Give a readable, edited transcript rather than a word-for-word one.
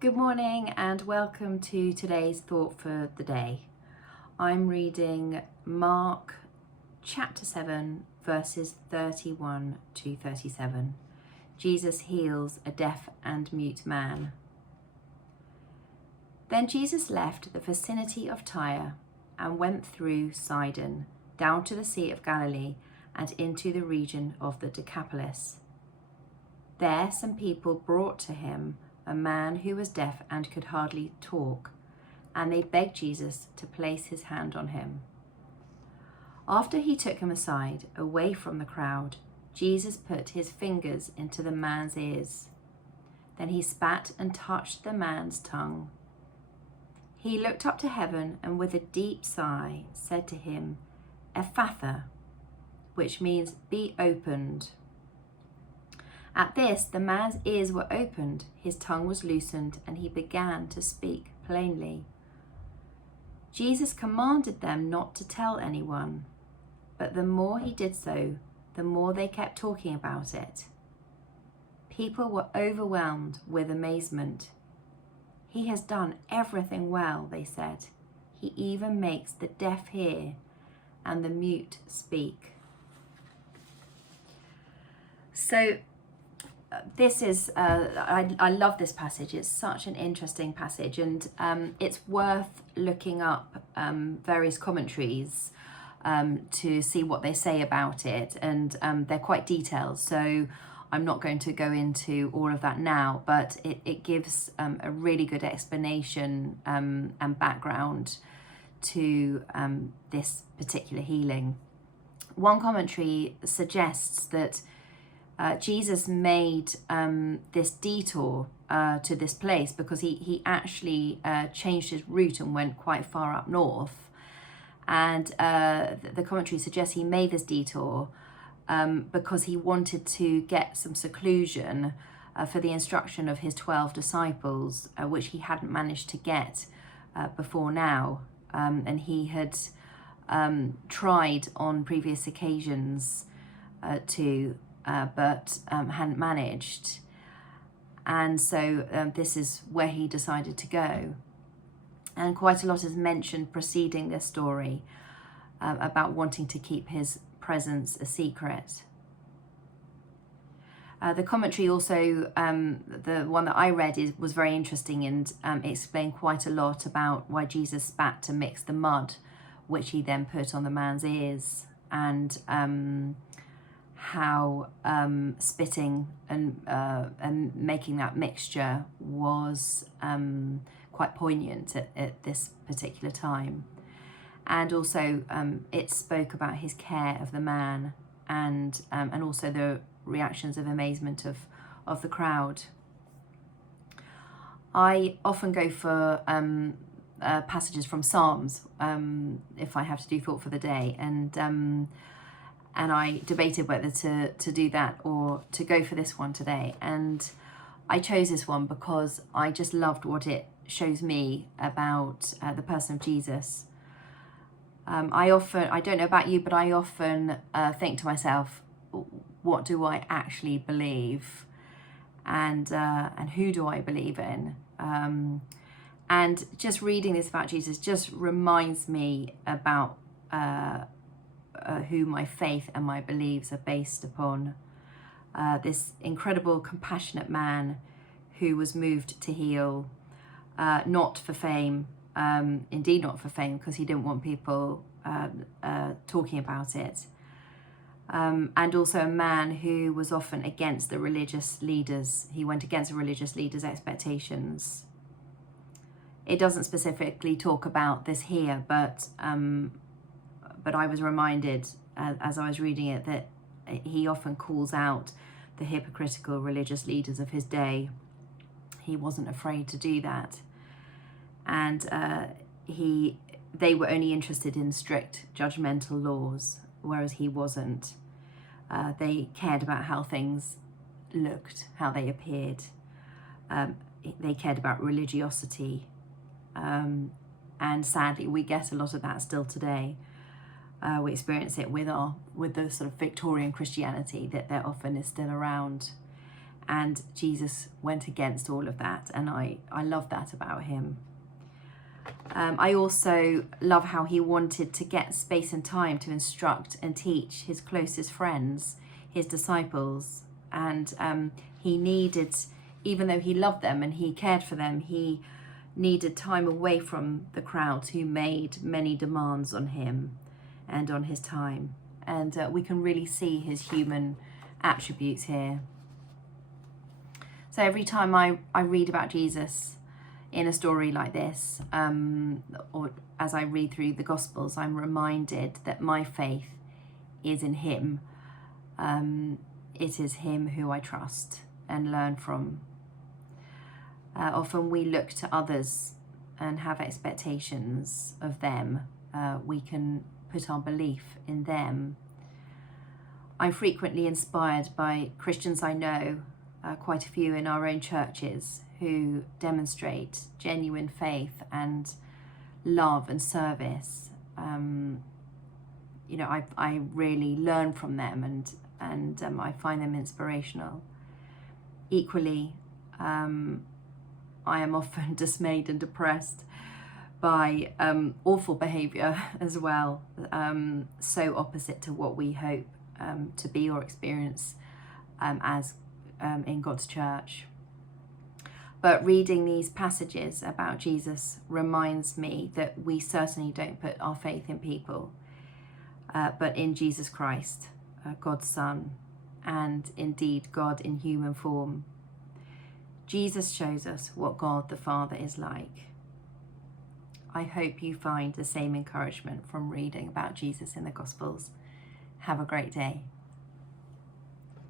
Good morning and welcome to today's thought for the day. I'm reading Mark chapter 7 verses 31 to 37. Jesus heals a deaf and mute man. Then Jesus left the vicinity of Tyre and went through Sidon down to the Sea of Galilee and into the region of the Decapolis. There some people brought to him a man who was deaf and could hardly talk, and they begged Jesus to place his hand on him. After he took him aside, away from the crowd, Jesus put his fingers into the man's ears. Then he spat and touched the man's tongue. He looked up to heaven and with a deep sigh said to him, "Ephphatha," which means be opened. At this, the man's ears were opened, his tongue was loosened, and he began to speak plainly. Jesus commanded them not to tell anyone, but the more he did so, the more they kept talking about it. People were overwhelmed with amazement. "He has done everything well," they said. "He even makes the deaf hear and the mute speak." So, this is, I love this passage. It's such an interesting passage, and it's worth looking up various commentaries to see what they say about it, and they're quite detailed, so I'm not going to go into all of that now, but it gives a really good explanation and background to this particular healing. One commentary suggests that Jesus made this detour to this place because he actually changed his route and went quite far up north. And the commentary suggests he made this detour because he wanted to get some seclusion for the instruction of his 12 disciples, which he hadn't managed to get before now. And he had tried on previous occasions but hadn't managed, and so this is where he decided to go. And quite a lot is mentioned preceding this story about wanting to keep his presence a secret. The commentary also, the one that I read, was very interesting and explained quite a lot about why Jesus spat to mix the mud, which he then put on the man's ears, and how spitting and making that mixture was quite poignant at this particular time. And also it spoke about his care of the man, and also the reactions of amazement of the crowd. I often go for passages from Psalms if I have to do thought for the day, and I debated whether to do that or to go for this one today. And I chose this one because I just loved what it shows me about the person of Jesus. I don't know about you, but I often think to myself, what do I actually believe? And who do I believe in? And just reading this about Jesus just reminds me about who my faith and my beliefs are based upon. This incredible, compassionate man who was moved to heal, not for fame, indeed not for fame, because he didn't want people talking about it. And also a man who was often against the religious leaders. He went against the religious leaders' expectations. It doesn't specifically talk about this here, but I was reminded as I was reading it that he often calls out the hypocritical religious leaders of his day. He wasn't afraid to do that. And they were only interested in strict judgmental laws, whereas he wasn't. They cared about how things looked, how they appeared. They cared about religiosity. And sadly, we get a lot of that still today. We experience it with the sort of Victorian Christianity that often is still around. And Jesus went against all of that, and I love that about him. I also love how he wanted to get space and time to instruct and teach his closest friends, his disciples. And he needed, even though he loved them and he cared for them, he needed time away from the crowds who made many demands on him and on his time. And we can really see his human attributes here. So every time I read about Jesus in a story like this, or as I read through the Gospels, I'm reminded that my faith is in him. It is him who I trust and learn from. Often we look to others and have expectations of them. We can put our belief in them. I'm frequently inspired by Christians I know, quite a few in our own churches, who demonstrate genuine faith and love and service. I really learn from them, and I find them inspirational. Equally, I am often dismayed and depressed by awful behaviour as well, so opposite to what we hope to be or experience as in God's church. But reading these passages about Jesus reminds me that we certainly don't put our faith in people, but in Jesus Christ, God's Son, and indeed God in human form. Jesus shows us what God the Father is like. I hope you find the same encouragement from reading about Jesus in the Gospels. Have a great day.